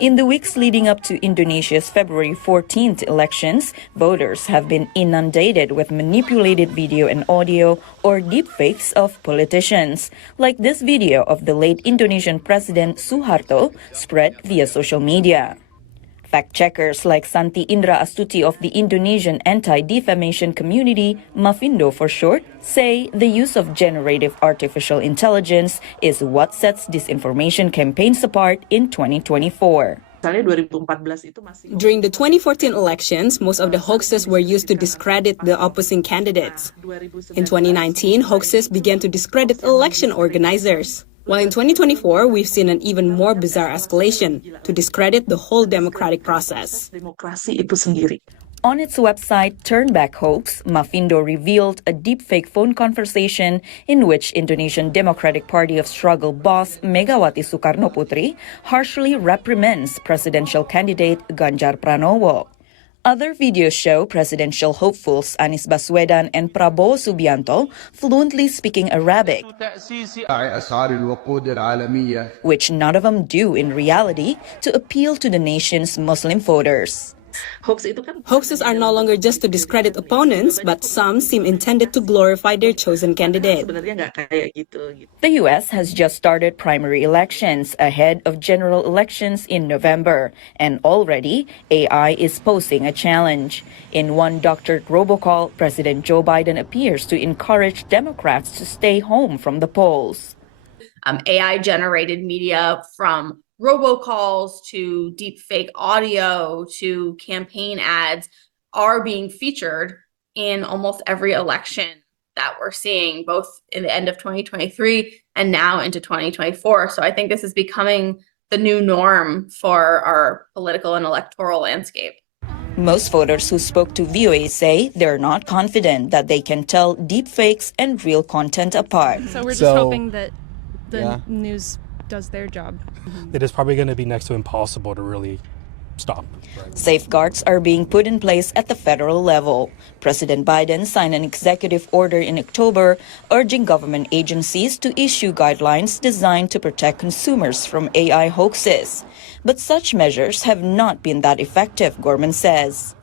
In the weeks leading up to Indonesia's February 14th elections, voters have been inundated with manipulated video and audio or deepfakes of politicians, like this video of the late Indonesian President Suharto spread via social media. Fact-checkers like Santi Indra Astuti of the Indonesian anti-defamation community, Mafindo for short, say the use of generative artificial intelligence is what sets disinformation campaigns apart in 2024. During the 2014 elections, most of the hoaxes were used to discredit the opposing candidates. In 2019, hoaxes began to discredit election organizers. While in 2024, we've seen an even more bizarre escalation to discredit the whole democratic process. On its website, Turnback Hoax, Mafindo revealed a deepfake phone conversation in which Indonesian Democratic Party of Struggle boss Megawati Soekarno-Putri harshly reprimands presidential candidate Ganjar Pranowo. Other videos show presidential hopefuls Anies Baswedan and Prabowo Subianto fluently speaking Arabic, which none of them do in reality, to appeal to the nation's Muslim voters. Hoaxes are no longer just to discredit opponents, but some seem intended to glorify their chosen candidate. The U.S. has just started primary elections ahead of general elections in November, and already AI is posing a challenge. In one doctored robocall, President Joe Biden appears to encourage Democrats to stay home from the polls. AI-generated media, from robocalls to deepfake audio to campaign ads, are being featured in almost every election that we're seeing, both in the end of 2023 and now into 2024. So I think this is becoming the new norm for our political and electoral landscape. Most voters who spoke to VOA say they're not confident that they can tell deepfakes and real content apart. So we're just hoping that the news does their job. It is probably going to be next to impossible to really stop. Right? Safeguards are being put in place at the federal level. President Biden signed an executive order in October urging government agencies to issue guidelines designed to protect consumers from AI hoaxes. But such measures have not been that effective, Gorman says.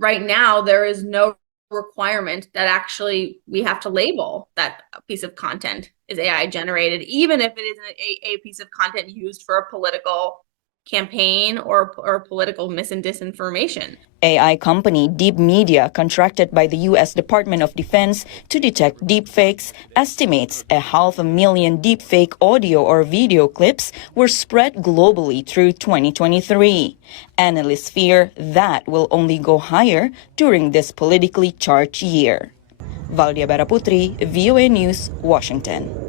Right now, there is no requirement that actually we have to label that piece of content is AI generated, even if it is a piece of content used for a political campaign or political mis and disinformation. AI company Deep Media, contracted by the U.S. Department of Defense to detect deepfakes, estimates 500,000 deepfake audio or video clips were spread globally through 2023. Analysts fear that will only go higher during this politically charged year. Valdya, Baraputri, VOA News, Washington.